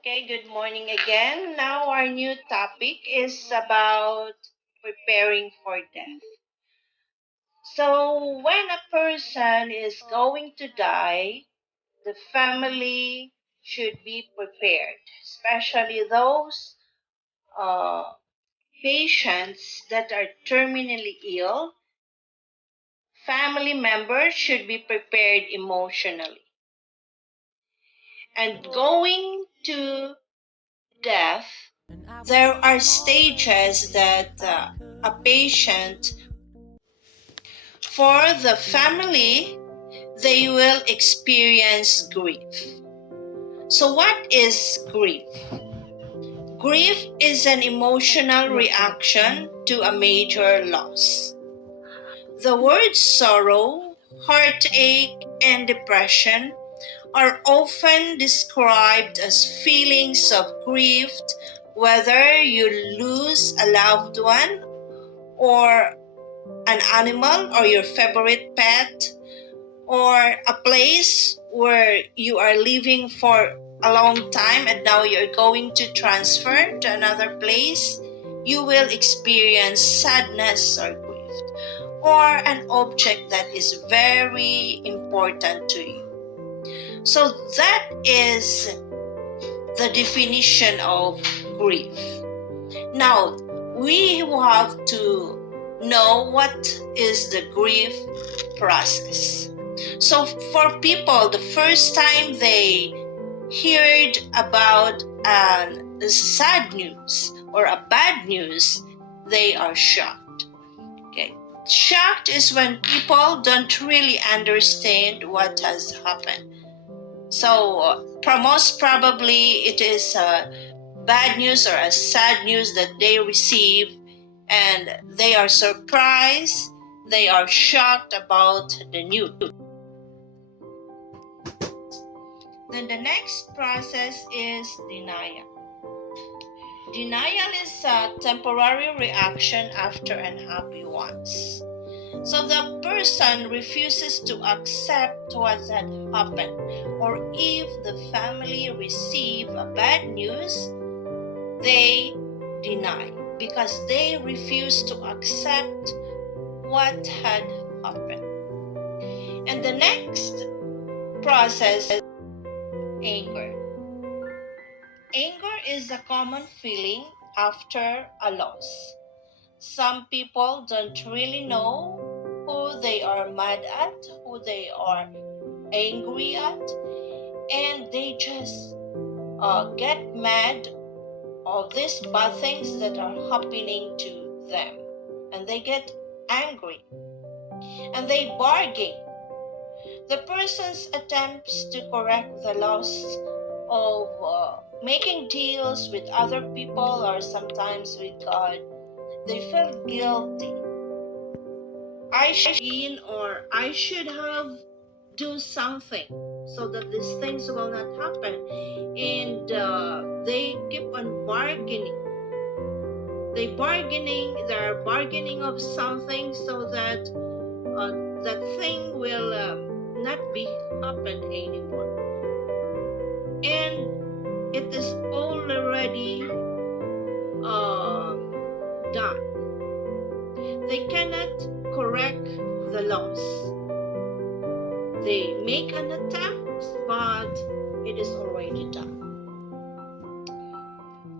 Okay, good morning again. Now, our new topic is about preparing for death. So, when a person is going to die, the family should be prepared, especially those uh, patients that are terminally ill. Family members should be prepared emotionally. And going to death, there are stages that a patient, for the family, they will experience grief. So, what is grief? Grief is an emotional reaction to a major loss. The words sorrow, heartache, and depression are often described as feelings of grief, whether you lose a loved one or an animal or your favorite pet or a place where you are living for a long time and now you're going to transfer to another place, you will experience sadness or grief, or an object that is very important to you. So that is the definition of grief. Now, we have to know what is the grief process. So, for people, the first time they heard about sad news or a bad news, they are shocked. Okay, shocked is when people don't really understand what has happened. So, most probably, it is bad news or a sad news that they receive, and they are surprised, they are shocked about the news. Then the next process is denial. Denial is a temporary reaction after unhappy ones. So the person refuses to accept what had happened, or if the family receive a bad news, they deny because they refuse to accept what had happened. And the next process is anger. Anger is a common feeling after a loss. Some people don't really know who they are mad at, who they are angry at, and they just get mad of these bad things that are happening to them. And they get angry and they bargain. The person's attempts to correct the loss of making deals with other people or sometimes with God, they feel guilty. I should or I should have do something so that these things will not happen, and they keep on bargaining. They're bargaining of something so that that thing will not be happened anymore, and it is already done. They cannot correct the loss. They make an attempt, but it is already done.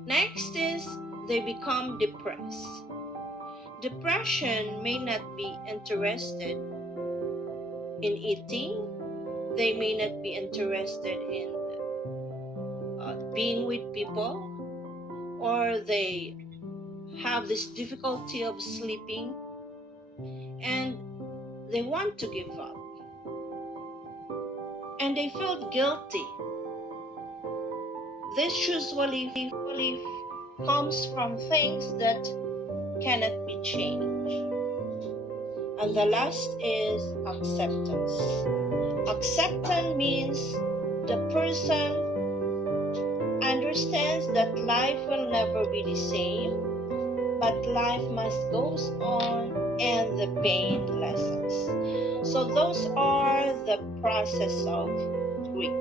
Next is they become depressed. Depression may not be interested in eating. They may not be interested in being with people, or they have this difficulty of sleeping and they want to give up. And they feel guilty. This usually comes from things that cannot be changed. And the last is acceptance. Acceptance means the person understands that life will never be the same, but life must go on and the pain lessens. So those are the process of grief.